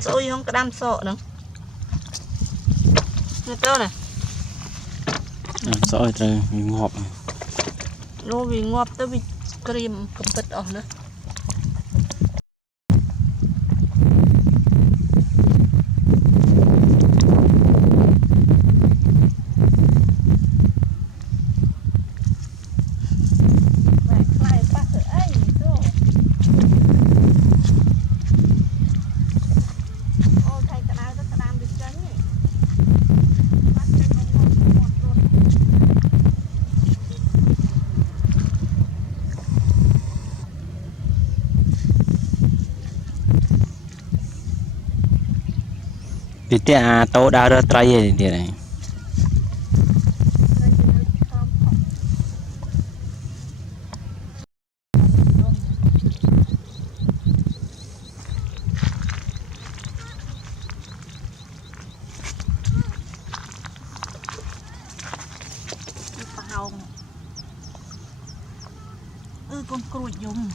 xôi không có đam sọ nữa nghe tao này sỏi rồi ngọt nó vì ngọt tới vì cream cầm bật ở nữa vì thế tao đã ra try gì thế này con cùi dùng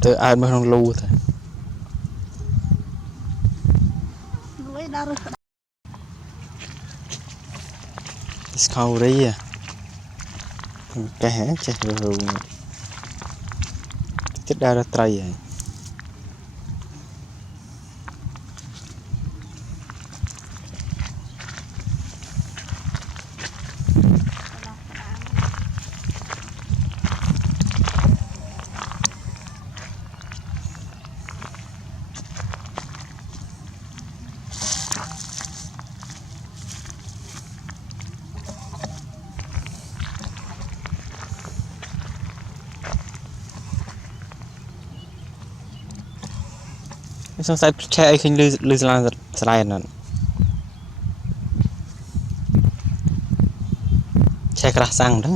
từ ai mà không lưu thôi nuôi đa rồi discovery à cái hả chắc rồi chết đã ra try vậy xong sai che khinh lư lan slide nè che kra sang đó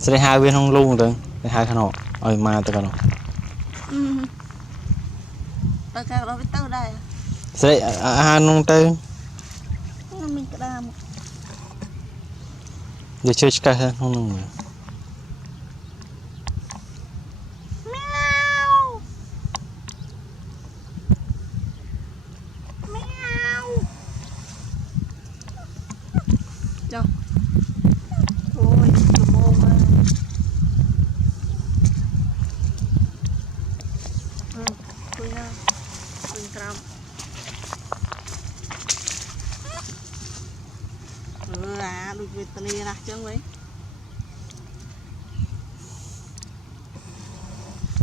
sẽ hai bên không luôn được hai khăn họ ơi mà tôi còn tao cái đó với tao đây sẽ hai nông tây mình cái đam giờ chơi cái hơn không nông cho ôi chùm ôm tôi nha tôi cầm đôi vịt này nè chứ mấy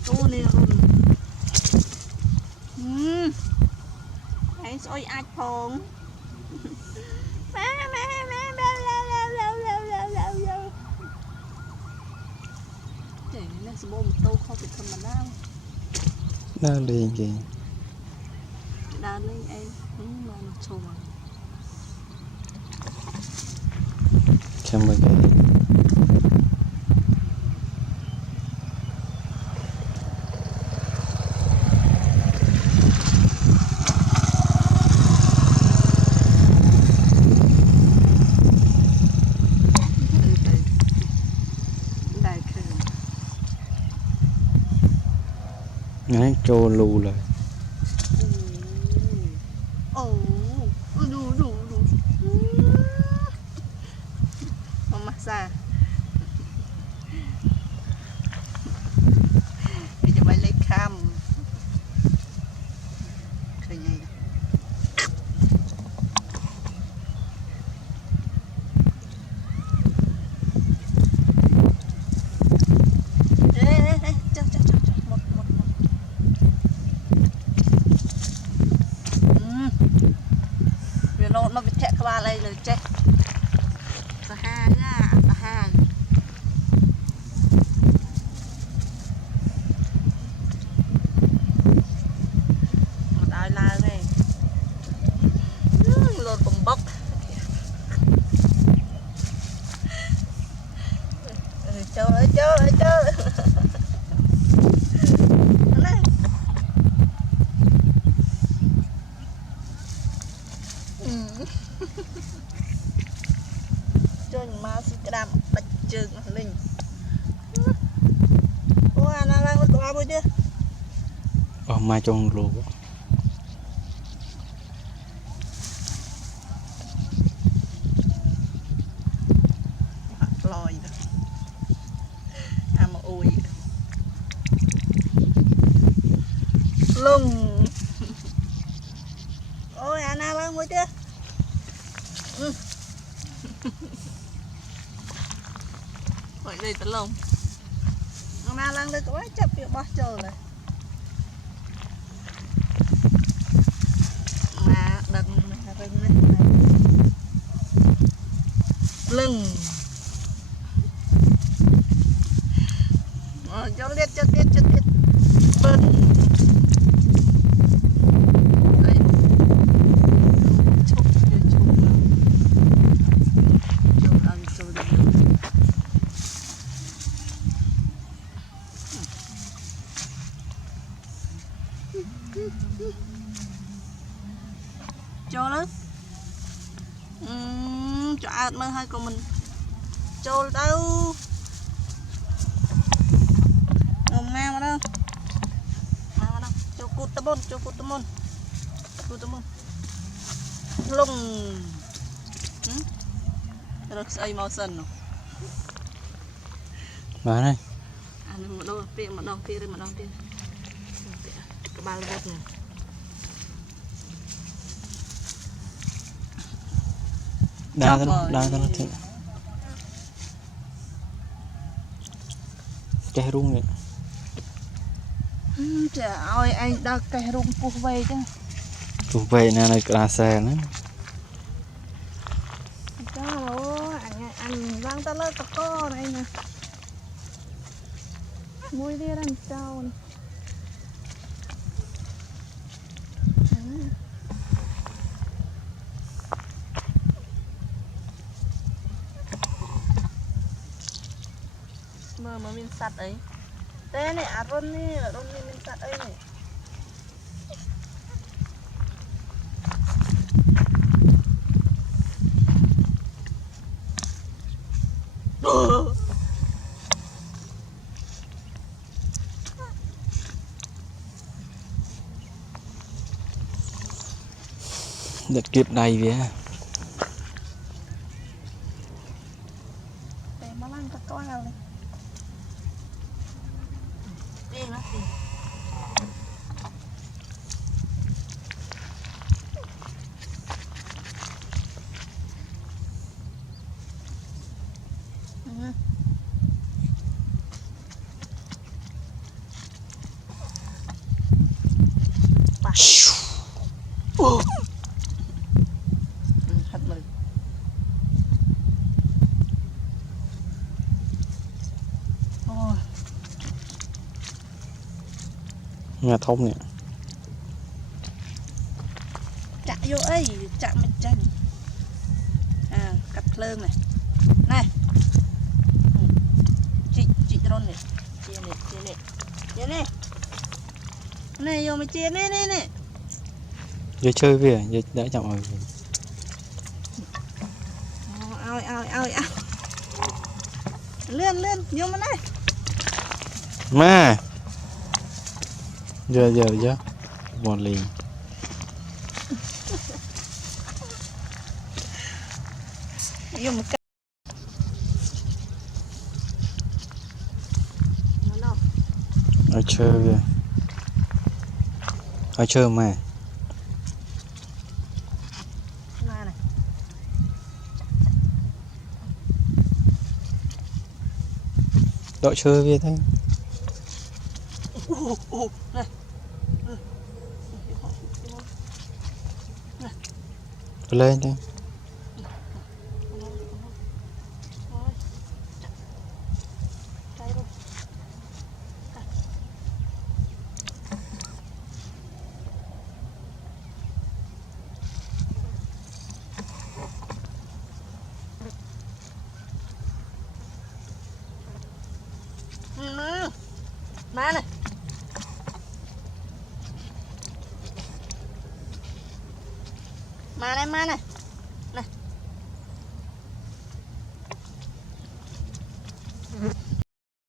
ô nè anh soi ai phong sẽ mua một tô kho thịt thơm mà đang đi kì đang lên em mà chùm chăm cái đấy trô lù lại đủ massage bây giờ bay lấy cam khơi nhảy nó bị chạy qua đây rồi chết và ha nha và ha một đôi la mai trong lúa Ploy à mà ui lùng ôi anh nào lên mới chứ vậy đây tao lùng anh nào lên đây có chấp việc bao giờ này mà đừng rừng này lưng cho liệt bên đây chụp ăn chụp được cho lớn cho ăn mơ hai của mình cho đâu mà đâu cho cút tăm môn lùng được xây màu sần mà đây anh một đôi phe một đôi phe cái ba lô này đa cái nó thế cái rung này trời ơi anh đã cái rung phục về chứ phục về này là xe nữa trời anh vang ta lơ tao co này nè mùi đi ăn trâu mà mình sạch ấy thế này à rôn đi mình sạch ấy này đợt kịp đầy vậy để mà lăn cả coi nào này đi nó đi hết mình ôi nhà thông nè chạm vô ấy chạm mình chân à cặp lương này này chị rôn này chia này vô mày chia này giờ chơi về giờ đã chậm rồi ao lươn vô mà này mà giờ chứ bòn lì vô một cái ở chơi về ở chơi mà này đội chơi về thế này lên đi má này má này này